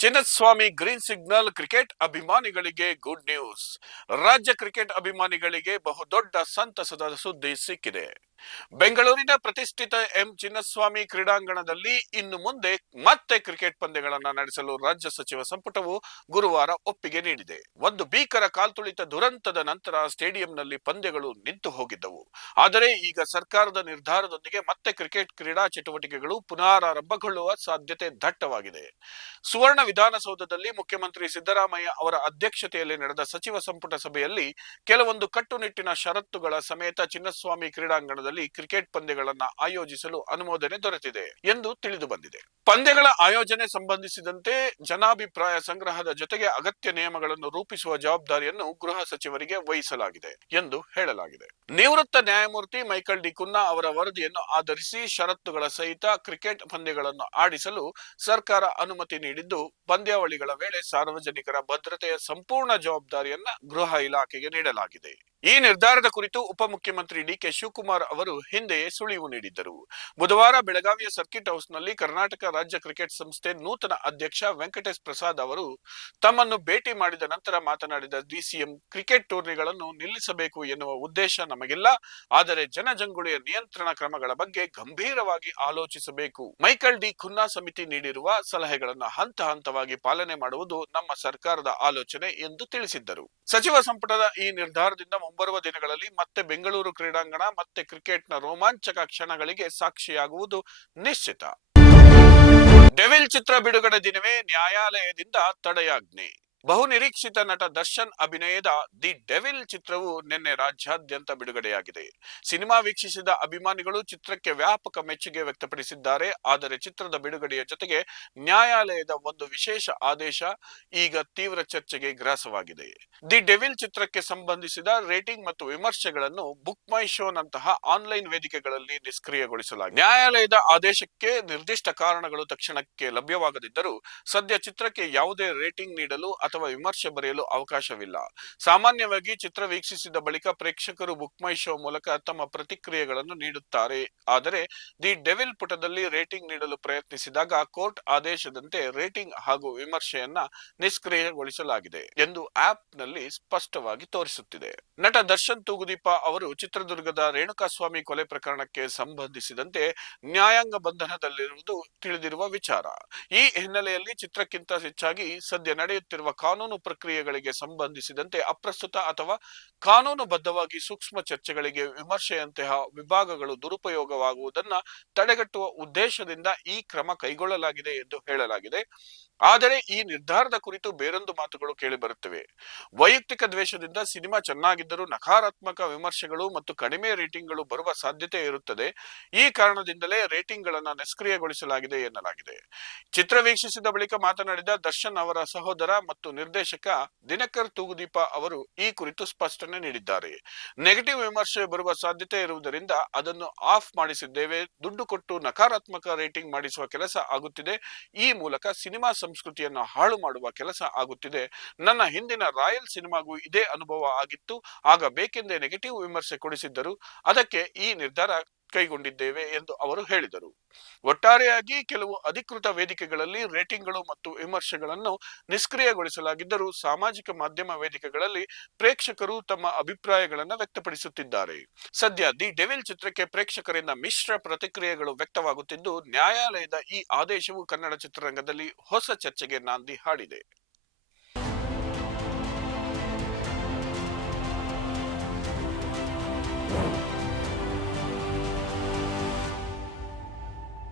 Chinnaswamy green signal cricket ಅಭಿಮಾನಿಗಳಿಗೆ good news. ರಾಜ್ಯ cricket ಅಭಿಮಾನಿಗಳಿಗೆ ಬಹುದೊಡ್ಡ ಸಂತಸದ ಸುದ್ದಿ ಸಿಕ್ಕಿದೆ. ಬೆಂಗಳೂರಿನ ಪ್ರತಿಷ್ಠಿತ ಚಿನ್ನಸ್ವಾಮಿ ಕ್ರೀಡಾಂಗಣದಲ್ಲಿ ಇನ್ನು ಮುಂದೆ ಮತ್ತೆ ಕ್ರಿಕೆಟ್ ಪಂದ್ಯಗಳನ್ನು ನಡೆಸಲು ರಾಜ್ಯ ಸಚಿವ ಸಂಪುಟವು ಗುರುವಾರ ಒಪ್ಪಿಗೆ ನೀಡಿದೆ. ಒಂದು ಭೀಕರ ಕಾಲ್ತುಳಿತ ದುರಂತದ ನಂತರ ಸ್ಟೇಡಿಯಂನಲ್ಲಿ ಪಂದ್ಯಗಳು ನಿಂತು ಹೋಗಿದ್ದವು. ಆದರೆ ಈಗ ಸರ್ಕಾರದ ನಿರ್ಧಾರದೊಂದಿಗೆ ಮತ್ತೆ ಕ್ರಿಕೆಟ್ ಕ್ರೀಡಾ ಚಟುವಟಿಕೆಗಳು ಪುನರಾರಂಭಗೊಳ್ಳುವ ಸಾಧ್ಯತೆ ದಟ್ಟವಾಗಿದೆ. ಸುವರ್ಣ ವಿಧಾನಸೌಧದಲ್ಲಿ ಮುಖ್ಯಮಂತ್ರಿ ಸಿದ್ದರಾಮಯ್ಯ ಅವರ ಅಧ್ಯಕ್ಷತೆಯಲ್ಲಿ ನಡೆದ ಸಚಿವ ಸಂಪುಟ ಸಭೆಯಲ್ಲಿ ಕೆಲವೊಂದು ಕಟ್ಟುನಿಟ್ಟಿನ ಷರತ್ತುಗಳ ಸಮೇತ ಚಿನ್ನಸ್ವಾಮಿ ಕ್ರೀಡಾಂಗಣದಲ್ಲಿ ಕ್ರಿಕೆಟ್ ಪಂದ್ಯಗಳನ್ನು ಆಯೋಜಿಸಲು ಅನುಮೋದನೆ ದೊರೆತಿದೆ ಎಂದು ತಿಳಿದು ಬಂದಿದೆ. ಪಂದ್ಯಗಳ ಆಯೋಜನೆ ಸಂಬಂಧಿಸಿದಂತೆ ಜನಾಭಿಪ್ರಾಯ ಸಂಗ್ರಹದ ಜೊತೆಗೆ ಅಗತ್ಯ ನಿಯಮಗಳನ್ನು ರೂಪಿಸುವ ಜವಾಬ್ದಾರಿಯನ್ನು ಗೃಹ ಸಚಿವರಿಗೆ ವಹಿಸಲಾಗಿದೆ ಎಂದು ಹೇಳಲಾಗಿದೆ. ನಿವೃತ್ತ ನ್ಯಾಯಮೂರ್ತಿ ಮೈಕಲ್ ಡಿ ಕುನ್ನಾ ಅವರ ವರದಿಯನ್ನು ಆಧರಿಸಿ ಷರತ್ತುಗಳ ಸಹಿತ ಕ್ರಿಕೆಟ್ ಪಂದ್ಯಗಳನ್ನು ಆಡಿಸಲು ಸರ್ಕಾರ ಅನುಮತಿ ನೀಡಿದ್ದು, ಪಂದ್ಯಾವಳಿಗಳ ವೇಳೆ ಸಾರ್ವಜನಿಕರ ಭದ್ರತೆಯ ಸಂಪೂರ್ಣ ಜವಾಬ್ದಾರಿಯನ್ನ ಗೃಹ ಇಲಾಖೆಗೆ ನೀಡಲಾಗಿದೆ. ಈ ನಿರ್ಧಾರದ ಕುರಿತು ಉಪಮುಖ್ಯಮಂತ್ರಿ ಡಿಕೆ ಶಿವಕುಮಾರ್ ಅವರು ಹಿಂದೆಯೇ ಸುಳಿವು ನೀಡಿದ್ದರು. ಬುಧವಾರ ಬೆಳಗಾವಿಯ ಸರ್ಕಿಟ್ ಹೌಸ್ನಲ್ಲಿ ಕರ್ನಾಟಕ ರಾಜ್ಯ ಕ್ರಿಕೆಟ್ ಸಂಸ್ಥೆ ನೂತನ ಅಧ್ಯಕ್ಷ ವೆಂಕಟೇಶ್ ಪ್ರಸಾದ್ ಅವರು ತಮ್ಮನ್ನು ಭೇಟಿ ಮಾಡಿದ ನಂತರ ಮಾತನಾಡಿದ ಡಿಸಿಎಂ, ಕ್ರಿಕೆಟ್ ಟೂರ್ನಿಗಳನ್ನು ನಿಲ್ಲಿಸಬೇಕು ಎನ್ನುವ ಉದ್ದೇಶ ನಮಗಿಲ್ಲ, ಆದರೆ ಜನಜಂಗುಳಿಯ ನಿಯಂತ್ರಣ ಕ್ರಮಗಳ ಬಗ್ಗೆ ಗಂಭೀರವಾಗಿ ಆಲೋಚಿಸಬೇಕು. ಮೈಕಲ್ ಡಿ ಖುನ್ನಾ ಸಮಿತಿ ನೀಡಿರುವ ಸಲಹೆಗಳನ್ನು ಹಂತ ಹಂತವಾಗಿ ಪಾಲನೆ ಮಾಡುವುದು ನಮ್ಮ ಸರ್ಕಾರದ ಆಲೋಚನೆ ಎಂದು ತಿಳಿಸಿದ್ದರು. ಸಚಿವ ಸಂಪುಟದ ಈ ನಿರ್ಧಾರದಿಂದ ಮುಂಬರುವ ದಿನಗಳಲ್ಲಿ ಮತ್ತೆ ಬೆಂಗಳೂರು ಕ್ರೀಡಾಂಗಣ ಮತ್ತೆ ಕ್ರಿಕೆಟ್ನ ರೋಮಾಂಚಕ ಕ್ಷಣಗಳಿಗೆ ಸಾಕ್ಷಿಯಾಗುವುದು ನಿಶ್ಚಿತ. ಡೆವಿಲ್ ಚಿತ್ರ ಬಿಡುಗಡೆ ದಿನವೇ ನ್ಯಾಯಾಲಯದಿಂದ ತಡೆಯಾಜ್ಞೆ. ಬಹುನಿರೀಕ್ಷಿತ ನಟ ದರ್ಶನ್ ಅಭಿನಯದ ದಿ ಡೆವಿಲ್ ಚಿತ್ರವು ನಿನ್ನೆ ರಾಜ್ಯಾದ್ಯಂತ ಬಿಡುಗಡೆಯಾಗಿದೆ. ಸಿನಿಮಾ ವೀಕ್ಷಿಸಿದ ಅಭಿಮಾನಿಗಳು ಚಿತ್ರಕ್ಕೆ ವ್ಯಾಪಕ ಮೆಚ್ಚುಗೆ ವ್ಯಕ್ತಪಡಿಸಿದ್ದಾರೆ. ಆದರೆ ಚಿತ್ರದ ಬಿಡುಗಡೆಯ ಜೊತೆಗೆ ನ್ಯಾಯಾಲಯದ ಒಂದು ವಿಶೇಷ ಆದೇಶ ಈಗ ತೀವ್ರ ಚರ್ಚೆಗೆ ಗ್ರಾಸವಾಗಿದೆ. ದಿ ಡೆವಿಲ್ ಚಿತ್ರಕ್ಕೆ ಸಂಬಂಧಿಸಿದ ರೇಟಿಂಗ್ ಮತ್ತು ವಿಮರ್ಶೆಗಳನ್ನು ಬುಕ್ ಮೈ ಶೋನಂತಹ ಆನ್ಲೈನ್ ವೇದಿಕೆಗಳಲ್ಲಿ ನಿಷ್ಕ್ರಿಯಗೊಳಿಸಲಾಗಿದೆ. ನ್ಯಾಯಾಲಯದ ಆದೇಶಕ್ಕೆ ನಿರ್ದಿಷ್ಟ ಕಾರಣಗಳು ತಕ್ಷಣಕ್ಕೆ ಲಭ್ಯವಾಗದಿದ್ದರೂ ಸದ್ಯ ಚಿತ್ರಕ್ಕೆ ಯಾವುದೇ ರೇಟಿಂಗ್ ನೀಡಲು ಅಥವಾ ವಿಮರ್ಶೆ ಬರೆಯಲು ಅವಕಾಶವಿಲ್ಲ. ಸಾಮಾನ್ಯವಾಗಿ ಚಿತ್ರ ವೀಕ್ಷಿಸಿದ ಬಳಿಕ ಪ್ರೇಕ್ಷಕರು ಬುಕ್ ಮೈ ಶೋ ಮೂಲಕ ತಮ್ಮ ಪ್ರತಿಕ್ರಿಯೆಗಳನ್ನು ನೀಡುತ್ತಾರೆ. ಆದರೆ ದಿ ಡೆವಿಲ್ ಪುಟದಲ್ಲಿ ರೇಟಿಂಗ್ ನೀಡಲು ಪ್ರಯತ್ನಿಸಿದಾಗ ಕೋರ್ಟ್ ಆದೇಶದಂತೆ ರೇಟಿಂಗ್ ಹಾಗೂ ವಿಮರ್ಶೆಯನ್ನ ನಿಷ್ಕ್ರಿಯಗೊಳಿಸಲಾಗಿದೆ ಎಂದು ಆಪ್ ನಲ್ಲಿ ಸ್ಪಷ್ಟವಾಗಿ ತೋರಿಸುತ್ತಿದೆ. ನಟ ದರ್ಶನ್ ತೂಗುದೀಪ ಅವರು ಚಿತ್ರದುರ್ಗದ ರೇಣುಕಾಸ್ವಾಮಿ ಕೊಲೆ ಪ್ರಕರಣಕ್ಕೆ ಸಂಬಂಧಿಸಿದಂತೆ ನ್ಯಾಯಾಂಗ ಬಂಧನದಲ್ಲಿರುವುದು ತಿಳಿದಿರುವ ವಿಚಾರ. ಈ ಹಿನ್ನೆಲೆಯಲ್ಲಿ ಚಿತ್ರಕ್ಕಿಂತ ಹೆಚ್ಚಾಗಿ ಸದ್ಯ ನಡೆಯುತ್ತಿರುವ ಕಾನೂನು ಪ್ರಕ್ರಿಯೆಗಳಿಗೆ ಸಂಬಂಧಿಸಿದಂತೆ ಅಪ್ರಸ್ತುತ ಅಥವಾ ಕಾನೂನುಬದ್ಧವಾಗಿ ಸೂಕ್ಷ್ಮ ಚರ್ಚೆಗಳಿಗೆ ವಿಮರ್ಶೆಯಂತಹ ವಿಭಾಗಗಳು ದುರುಪಯೋಗವಾಗುವುದನ್ನ ತಡೆಗಟ್ಟುವ ಉದ್ದೇಶದಿಂದ ಈ ಕ್ರಮ ಕೈಗೊಳ್ಳಲಾಗಿದೆ ಎಂದು ಹೇಳಲಾಗಿದೆ. ಆದರೆ ಈ ನಿರ್ಧಾರದ ಕುರಿತು ಬೇರೊಂದು ಮಾತುಗಳು ಕೇಳಿಬರುತ್ತಿವೆ. ವೈಯಕ್ತಿಕ ದ್ವೇಷದಿಂದ ಸಿನಿಮಾ ಚೆನ್ನಾಗಿದ್ದರೂ ನಕಾರಾತ್ಮಕ ವಿಮರ್ಶೆಗಳು ಮತ್ತು ಕಡಿಮೆ ರೇಟಿಂಗ್ಗಳು ಬರುವ ಸಾಧ್ಯತೆ ಇರುತ್ತದೆ. ಈ ಕಾರಣದಿಂದಲೇ ರೇಟಿಂಗ್ಗಳನ್ನು ನಿಷ್ಕ್ರಿಯಗೊಳಿಸಲಾಗಿದೆ ಎನ್ನಲಾಗಿದೆ. ಚಿತ್ರ ವೀಕ್ಷಿಸಿದ ಬಳಿಕ ಮಾತನಾಡಿದ ದರ್ಶನ್ ಅವರ ಸಹೋದರ ಮತ್ತು ನಿರ್ದೇಶಕ ದಿನಕರ್ ತೂಗುದೀಪ ಅವರು ಈ ಕುರಿತು ಸ್ಪಷ್ಟನೆ ನೀಡಿದ್ದಾರೆ. ನೆಗೆಟಿವ್ ವಿಮರ್ಶೆ ಬರುವ ಸಾಧ್ಯತೆ ಇರುವುದರಿಂದ ಅದನ್ನು ಆಫ್ ಮಾಡಿಸಿದ್ದೇವೆ. ದುಡ್ಡು ಕೊಟ್ಟು ನಕಾರಾತ್ಮಕ ರೇಟಿಂಗ್ ಮಾಡಿಸುವ ಕೆಲಸ ಆಗುತ್ತಿದೆ. ಈ ಮೂಲಕ ಸಿನಿಮಾ ಸಂಸ್ಕೃತಿಯನ್ನು ಹಾಳು ಮಾಡುವ ಕೆಲಸ ಆಗುತ್ತಿದೆ. ನನ್ನ ಹಿಂದಿನ ರಾಯಲ್ ಸಿನಿಮಾಗೂ ಇದೇ ಅನುಭವ ಆಗಿತ್ತು. ಆಗ ಬೇಕೆಂದೇ ನೆಗೆಟಿವ್ ವಿಮರ್ಶೆ ಕೊಡಿಸಿದ್ದರು. ಅದಕ್ಕೆ ಈ ನಿರ್ಧಾರ ಕೈಗೊಂಡಿದ್ದೇವೆ ಎಂದು ಅವರು ಹೇಳಿದರು. ಒಟ್ಟಾರೆಯಾಗಿ ಕೆಲವು ಅಧಿಕೃತ ವೇದಿಕೆಗಳಲ್ಲಿ ರೇಟಿಂಗ್ಗಳು ಮತ್ತು ವಿಮರ್ಶೆಗಳನ್ನು ನಿಷ್ಕ್ರಿಯಗೊಳಿಸಲಾಗಿದ್ದರೂ ಸಾಮಾಜಿಕ ಮಾಧ್ಯಮ ವೇದಿಕೆಗಳಲ್ಲಿ ಪ್ರೇಕ್ಷಕರು ತಮ್ಮ ಅಭಿಪ್ರಾಯಗಳನ್ನು ವ್ಯಕ್ತಪಡಿಸುತ್ತಿದ್ದಾರೆ. ಸದ್ಯ ದಿ ಡೆವಿಲ್ ಚಿತ್ರಕ್ಕೆ ಪ್ರೇಕ್ಷಕರಿಂದ ಮಿಶ್ರ ಪ್ರತಿಕ್ರಿಯೆಗಳು ವ್ಯಕ್ತವಾಗುತ್ತಿದ್ದು, ನ್ಯಾಯಾಲಯದ ಈ ಆದೇಶವು ಕನ್ನಡ ಚಿತ್ರರಂಗದಲ್ಲಿ ಹೊಸ ಚರ್ಚೆಗೆ ನಾಂದಿ ಹಾಡಿದೆ.